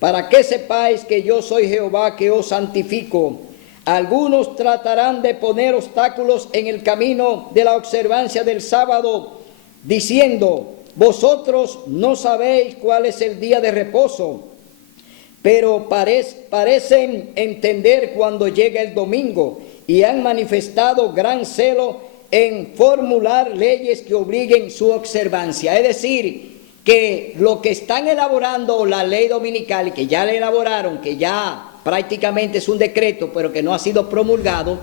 para que sepáis que yo soy Jehová que os santifico. Algunos tratarán de poner obstáculos en el camino de la observancia del sábado, diciendo: vosotros no sabéis cuál es el día de reposo, pero parecen entender cuando llega el domingo, y han manifestado gran celo en formular leyes que obliguen su observancia. Es decir, que lo que están elaborando la ley dominical, que ya la elaboraron, que ya prácticamente es un decreto, pero que no ha sido promulgado,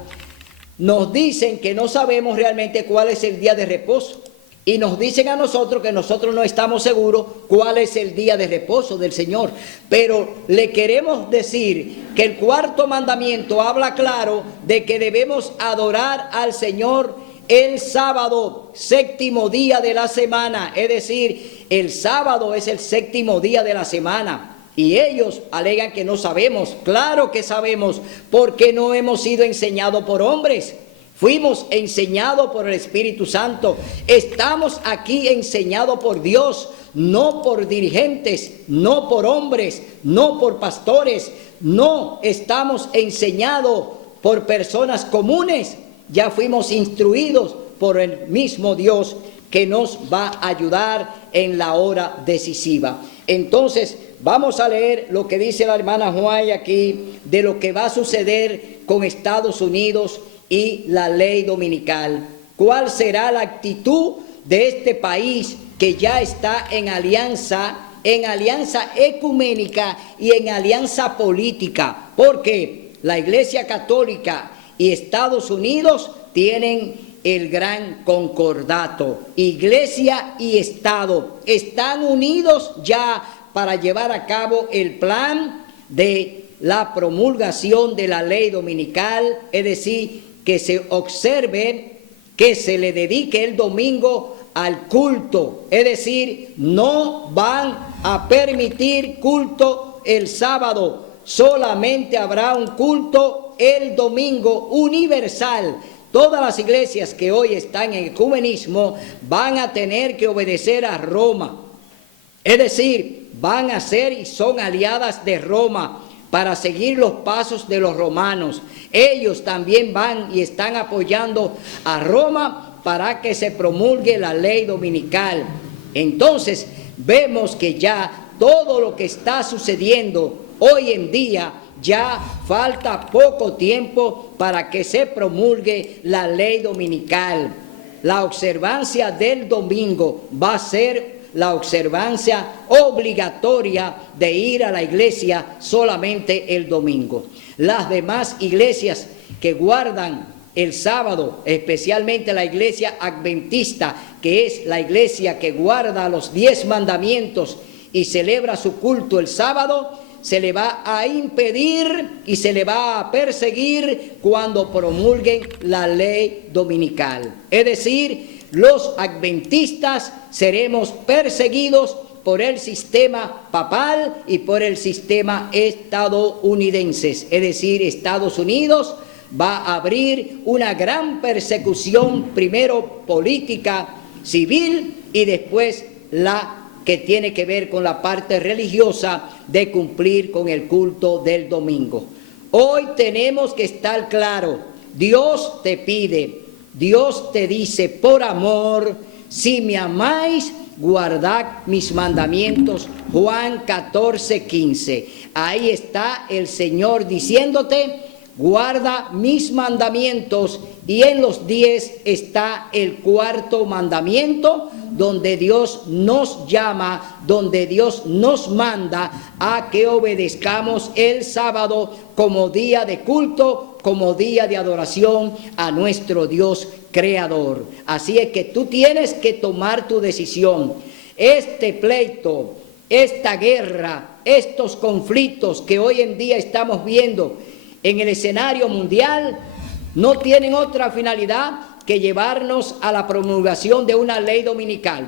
nos dicen que no sabemos realmente cuál es el día de reposo. Y nos dicen a nosotros que nosotros no estamos seguros cuál es el día de reposo del Señor. Pero le queremos decir que el 4º mandamiento habla claro de que debemos adorar al Señor el sábado, 7º día de la semana. Es decir, el sábado es el 7º día de la semana. Y ellos alegan que no sabemos. Claro que sabemos, porque no hemos sido enseñados por hombres. Fuimos enseñados por el Espíritu Santo. Estamos aquí enseñados por Dios, no por dirigentes, no por hombres, no por pastores. No estamos enseñados por personas comunes. Ya fuimos instruidos por el mismo Dios que nos va a ayudar en la hora decisiva. Entonces, vamos a leer lo que dice la hermana Juay aquí de lo que va a suceder con Estados Unidos y la ley dominical. ¿Cuál será la actitud de este país que ya está en alianza ecuménica y en alianza política? Porque la Iglesia Católica y Estados Unidos tienen el gran concordato. Iglesia y Estado están unidos ya para llevar a cabo el plan de la promulgación de la ley dominical, es decir, que se observe, que se le dedique el domingo al culto, es decir, no van a permitir culto el sábado, solamente habrá un culto el domingo universal. Todas las iglesias que hoy están en ecumenismo van a tener que obedecer a Roma, es decir, van a ser y son aliadas de Roma para seguir los pasos de los romanos. Ellos también van y están apoyando a Roma para que se promulgue la ley dominical. Entonces, vemos que ya todo lo que está sucediendo hoy en día, ya falta poco tiempo para que se promulgue la ley dominical. La observancia del domingo va a ser la observancia obligatoria de ir a la iglesia solamente el domingo. Las demás iglesias que guardan el sábado, especialmente la iglesia adventista, que es la iglesia que guarda los 10 mandamientos y celebra su culto el sábado, se le va a impedir y se le va a perseguir cuando promulguen la ley dominical. Es decir, los adventistas seremos perseguidos por el sistema papal y por el sistema estadounidense. Es decir, Estados Unidos va a abrir una gran persecución, primero política, civil, y después la que tiene que ver con la parte religiosa de cumplir con el culto del domingo. Hoy tenemos que estar claro, Dios te pide, Dios te dice, por amor, si me amáis, guardad mis mandamientos. Juan 14:15. Ahí está el Señor diciéndote, guarda mis mandamientos, y en los 10 está el cuarto mandamiento, donde Dios nos llama, donde Dios nos manda a que obedezcamos el sábado como día de culto, como día de adoración a nuestro Dios creador. Así es que tú tienes que tomar tu decisión. Este pleito, esta guerra, estos conflictos que hoy en día estamos viendo en el escenario mundial no tienen otra finalidad que llevarnos a la promulgación de una ley dominical.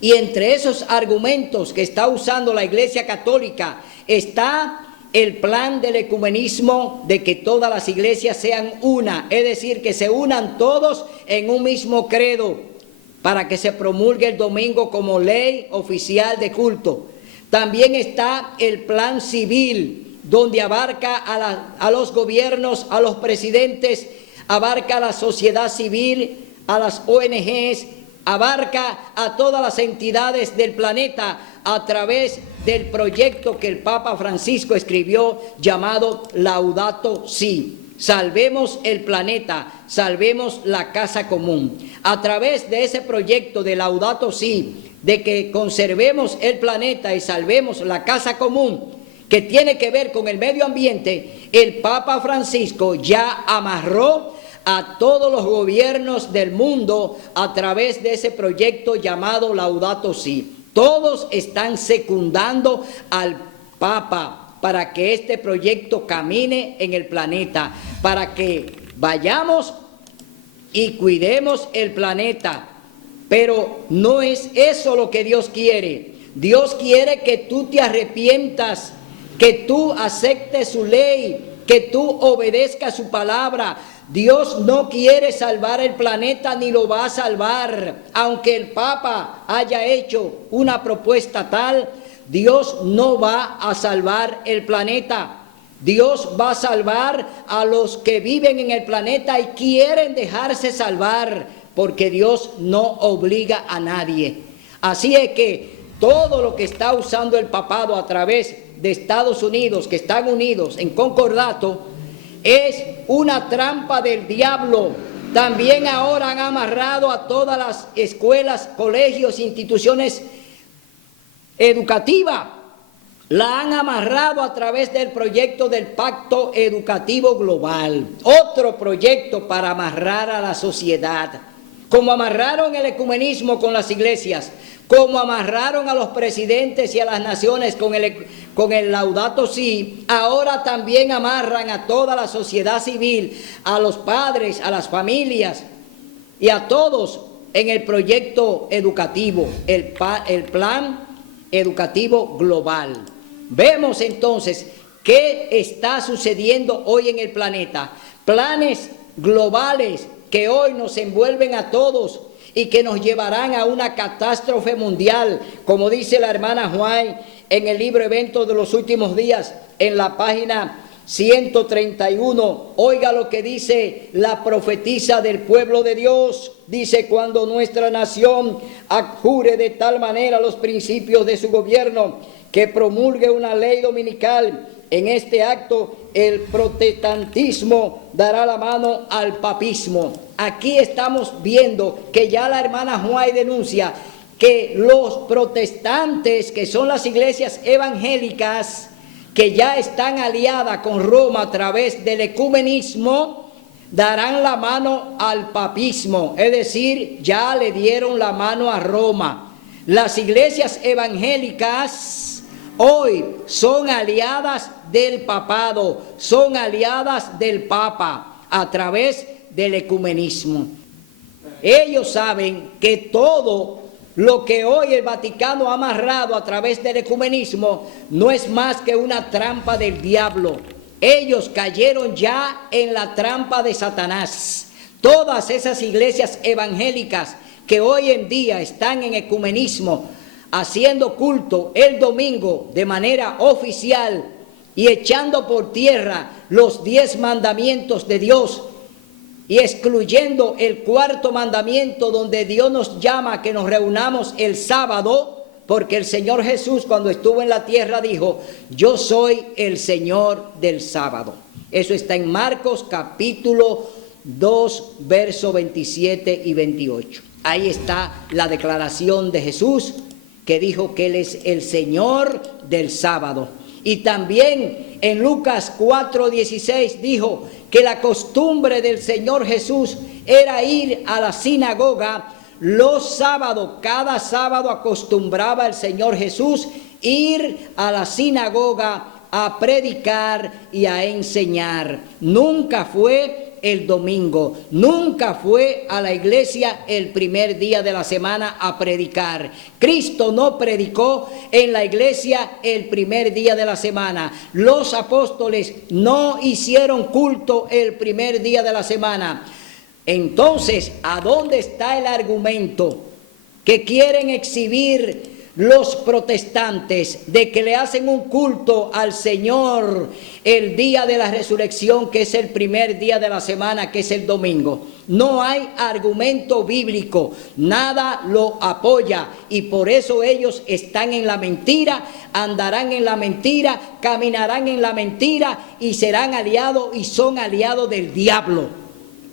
Y entre esos argumentos que está usando la Iglesia Católica está el plan del ecumenismo, de que todas las iglesias sean una, es decir, que se unan todos en un mismo credo para que se promulgue el domingo como ley oficial de culto. También está el plan civil, donde abarca a los gobiernos, a los presidentes, abarca a la sociedad civil, a las ONGs, abarca a todas las entidades del planeta a través del proyecto que el Papa Francisco escribió llamado Laudato Si. Salvemos el planeta, salvemos la casa común. A través de ese proyecto de Laudato Si, de que conservemos el planeta y salvemos la casa común, que tiene que ver con el medio ambiente, el Papa Francisco ya amarró a todos los gobiernos del mundo a través de ese proyecto llamado Laudato Si. Todos están secundando al Papa para que este proyecto camine en el planeta, para que vayamos y cuidemos el planeta. Pero no es eso lo que Dios quiere. Dios quiere que tú te arrepientas, que tú aceptes su ley, que tú obedezcas su palabra. Dios no quiere salvar el planeta ni lo va a salvar. Aunque el Papa haya hecho una propuesta tal, Dios no va a salvar el planeta. Dios va a salvar a los que viven en el planeta y quieren dejarse salvar, porque Dios no obliga a nadie. Así es que todo lo que está usando el papado a través de Estados Unidos, que están unidos en concordato, es una trampa del diablo. También ahora han amarrado a todas las escuelas, colegios, instituciones educativas. La han amarrado a través del proyecto del Pacto Educativo Global. Otro proyecto para amarrar a la sociedad. Como amarraron el ecumenismo con las iglesias, como amarraron a los presidentes y a las naciones con el Laudato Si, ahora también amarran a toda la sociedad civil, a los padres, a las familias y a todos en el proyecto educativo, el Plan Educativo Global. Vemos entonces qué está sucediendo hoy en el planeta. Planes globales que hoy nos envuelven a todos y que nos llevarán a una catástrofe mundial, como dice la hermana Juan en el libro Eventos de los Últimos Días, en la página 131. Oiga lo que dice la profetisa del pueblo de Dios. Dice: cuando nuestra nación adjure de tal manera los principios de su gobierno, que promulgue una ley dominical, en este acto el protestantismo dará la mano al papismo. Aquí estamos viendo que ya la hermana Juay denuncia que los protestantes, que son las iglesias evangélicas, que ya están aliadas con Roma a través del ecumenismo, darán la mano al papismo, es decir, ya le dieron la mano a Roma. Las iglesias evangélicas hoy son aliadas del papado, son aliadas del Papa a través del ecumenismo. Ellos saben que todo lo que hoy el Vaticano ha amarrado a través del ecumenismo no es más que una trampa del diablo. Ellos cayeron ya en la trampa de Satanás. Todas esas iglesias evangélicas que hoy en día están en ecumenismo, haciendo culto el domingo de manera oficial y echando por tierra los 10 mandamientos de Dios y excluyendo el 4.º mandamiento, donde Dios nos llama a que nos reunamos el sábado, porque el Señor Jesús, cuando estuvo en la tierra, dijo: yo soy el Señor del sábado. Eso está en Marcos capítulo 2, versos 27 y 28. Ahí está la declaración de Jesús, que dijo que Él es el Señor del sábado. Y también en Lucas 4:16 dijo que la costumbre del Señor Jesús era ir a la sinagoga los sábados. Cada sábado acostumbraba el Señor Jesús ir a la sinagoga a predicar y a enseñar. Nunca fue el domingo, nunca fue a la iglesia el primer día de la semana a predicar. Cristo no predicó en la iglesia el primer día de la semana. Los apóstoles no hicieron culto el primer día de la semana. Entonces, ¿a dónde está el argumento que quieren exhibir los protestantes de que le hacen un culto al Señor el día de la resurrección, que es el primer día de la semana, que es el domingo? No hay argumento bíblico, nada lo apoya, y por eso ellos están en la mentira, andarán en la mentira, caminarán en la mentira y serán aliados y son aliados del diablo.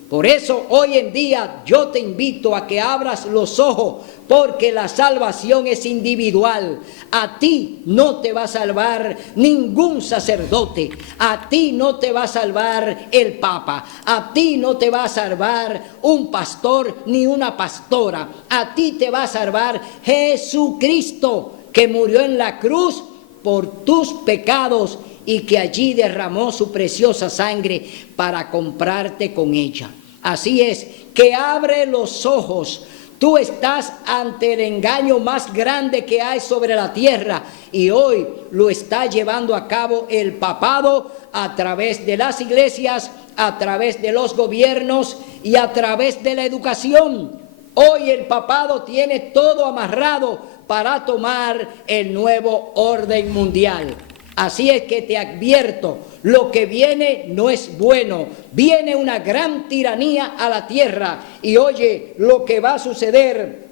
Por eso hoy en día yo te invito a que abras los ojos, porque la salvación es individual. A ti no te va a salvar ningún sacerdote, a ti no te va a salvar el Papa, a ti no te va a salvar un pastor ni una pastora, a ti te va a salvar Jesucristo, que murió en la cruz por tus pecados y que allí derramó su preciosa sangre para comprarte con ella. Así es, que abre los ojos Tú estás ante el engaño más grande que hay sobre la tierra y hoy lo está llevando a cabo el papado a través de las iglesias, a través de los gobiernos y a través de la educación. Hoy el papado tiene todo amarrado para tomar el nuevo orden mundial. Así es que te advierto, lo que viene no es bueno, viene una gran tiranía a la tierra y oye lo que va a suceder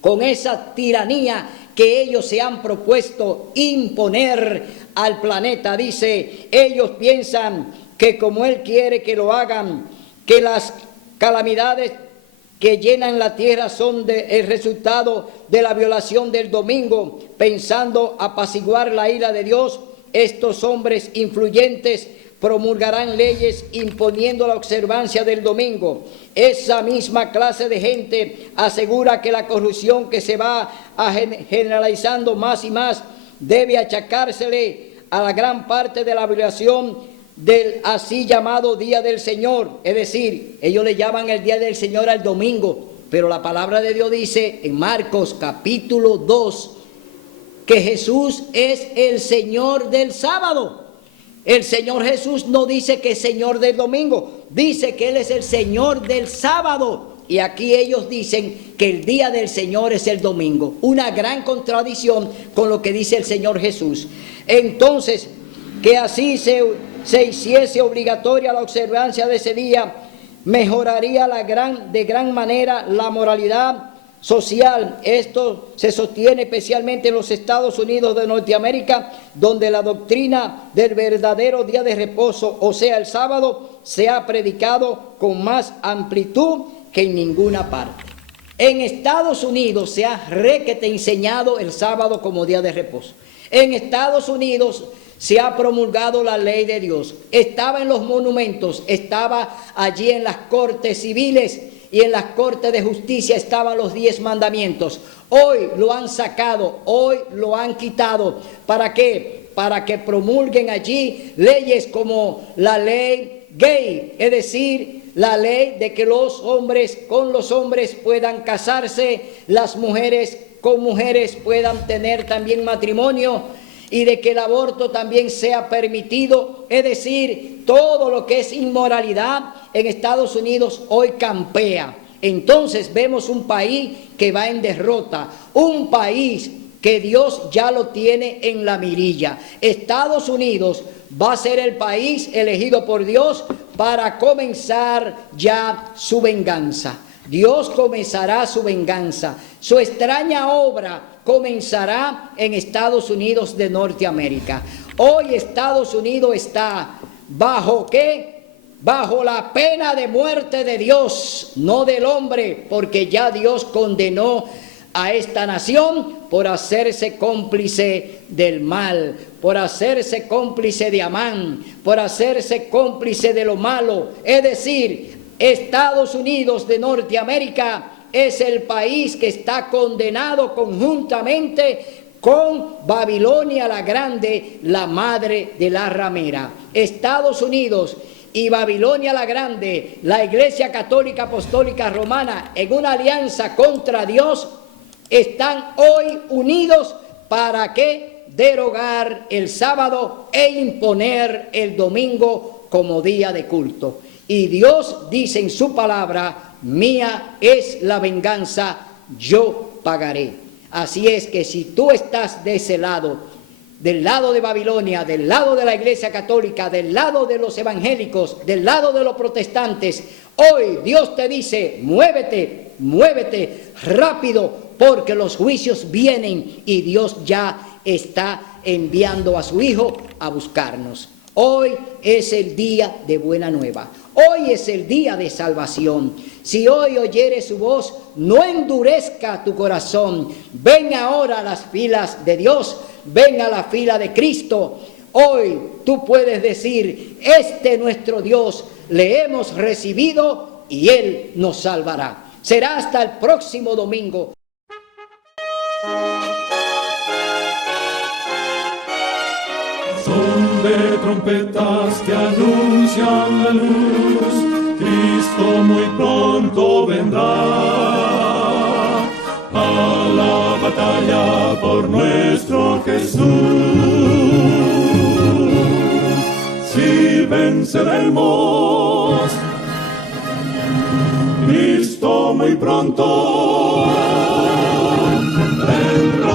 con esa tiranía que ellos se han propuesto imponer al planeta. Dice, ellos piensan que como Él quiere que lo hagan, que las calamidades que llenan la tierra son el resultado de la violación del domingo, pensando apaciguar la ira de Dios. Estos hombres influyentes promulgarán leyes imponiendo la observancia del domingo. Esa misma clase de gente asegura que la corrupción que se va generalizando más y más debe achacársele a la gran parte de la violación del así llamado Día del Señor. Es decir, ellos le llaman el Día del Señor al domingo, pero la palabra de Dios dice en Marcos capítulo 2, que Jesús es el Señor del sábado. El Señor Jesús no dice que es Señor del domingo, dice que Él es el Señor del sábado. Y aquí ellos dicen que el día del Señor es el domingo. Una gran contradicción con lo que dice el Señor Jesús. Entonces, que así se hiciese obligatoria la observancia de ese día, mejoraría de gran manera la moralidad social. Esto se sostiene especialmente en los Estados Unidos de Norteamérica, donde la doctrina del verdadero día de reposo, o sea, el sábado, se ha predicado con más amplitud que en ninguna parte. En Estados Unidos se ha enseñado el sábado como día de reposo. En Estados Unidos se ha promulgado la ley de Dios. Estaba en los monumentos, estaba allí en las cortes civiles, y en las cortes de justicia estaban los 10 mandamientos. Hoy lo han sacado, hoy lo han quitado. ¿Para qué? Para que promulguen allí leyes como la ley gay, es decir, la ley de que los hombres con los hombres puedan casarse, las mujeres con mujeres puedan tener también matrimonio, y de que el aborto también sea permitido. Es decir, todo lo que es inmoralidad en Estados Unidos hoy campea. Entonces vemos un país que va en derrota, un país que Dios ya lo tiene en la mirilla. Estados Unidos va a ser el país elegido por Dios para comenzar ya su venganza. Dios comenzará su venganza. Su extraña obra comenzará en Estados Unidos de Norteamérica. Hoy Estados Unidos está ¿bajo qué? Bajo la pena de muerte de Dios, no del hombre, porque ya Dios condenó a esta nación por hacerse cómplice del mal, por hacerse cómplice de Amán, por hacerse cómplice de lo malo. Es decir, Estados Unidos de Norteamérica es el país que está condenado conjuntamente con Babilonia la Grande, la madre de la ramera. Estados Unidos y Babilonia la Grande, la Iglesia Católica Apostólica Romana, en una alianza contra Dios, están hoy unidos para que derogar el sábado e imponer el domingo como día de culto. Y Dios dice en su palabra: mía es la venganza, yo pagaré. Así es que si tú estás de ese lado, del lado de Babilonia, del lado de la Iglesia Católica, del lado de los evangélicos, del lado de los protestantes, hoy Dios te dice: muévete, muévete rápido, porque los juicios vienen y Dios ya está enviando a su Hijo a buscarnos. Hoy es el día de buena nueva. Hoy es el día de salvación. Si hoy oyeres su voz, no endurezca tu corazón. Ven ahora a las filas de Dios, ven a la fila de Cristo. Hoy tú puedes decir: este nuestro Dios le hemos recibido y Él nos salvará. Será hasta el próximo domingo. Son de trompetas que anuncian la luz, Cristo muy pronto vendrá. por nuestro Jesús. Si venceremos, Cristo muy pronto vendrá.